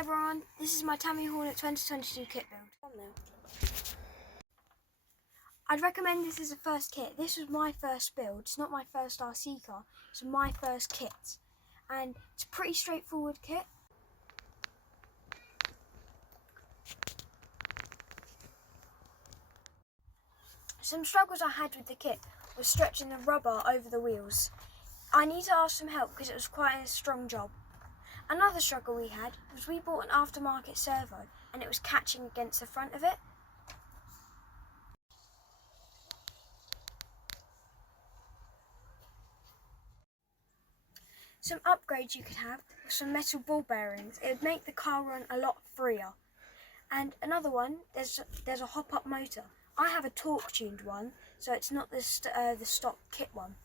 Hi everyone, this is my Tamiya Hornet 2022 kit build. I'd recommend this as a first kit. This was my first build. It's not my first RC car, it's my first kit. And it's a pretty straightforward kit. Some struggles I had with the kit was stretching the rubber over the wheels. I need to ask some help because it was quite a strong job. Another struggle we had was we bought an aftermarket servo and it was catching against the front of it. Some upgrades you could have were some metal ball bearings. It would make the car run a lot freer. And another one, there's a hop-up motor. I have a torque-tuned one, so it's not the stock kit one.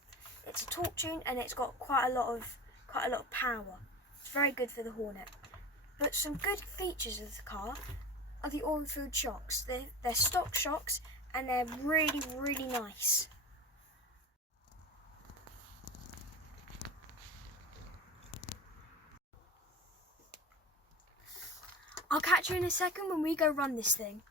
It's a torque-tuned and it's got quite a lot of power. It's very good for the Hornet. But some good features of the car are the oil-filled shocks. They're stock shocks and they're really, really nice. I'll catch you in a second when we go run this thing.